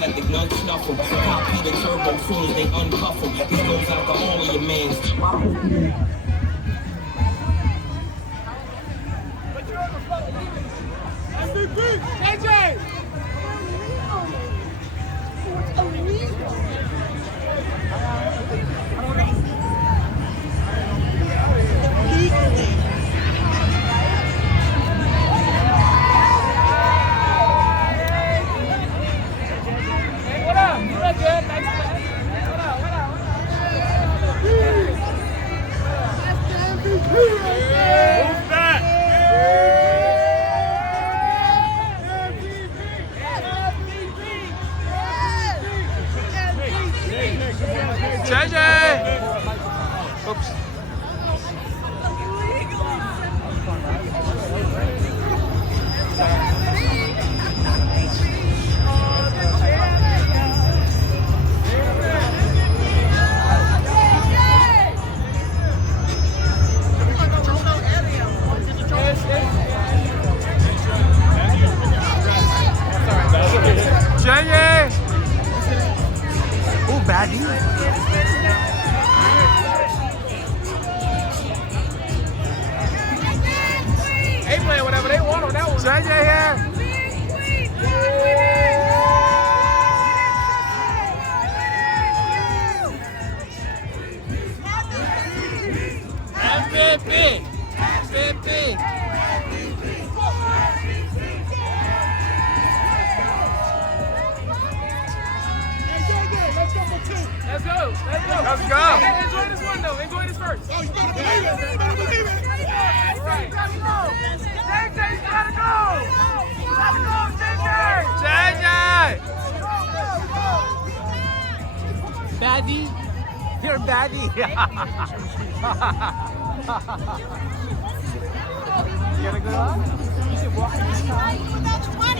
let the gun snuffle. Copy the turbo soon as they uncuff him. This goes out to all of your mans. MVP! KJ! JJ! Oops. JJ! Oh, baddie. They playing whatever they want on that one. JJ here. MVP! MVP! Let's go. Let's go. Let's go. Hey, enjoy this one though. Enjoy this first. Oh, you better believe it. You better believe it. JJ's gotta go. JJ's gotta go. Gotta go, JJ. JJ! Baddie, you're a baddie. You got a good one? You should walk in this car.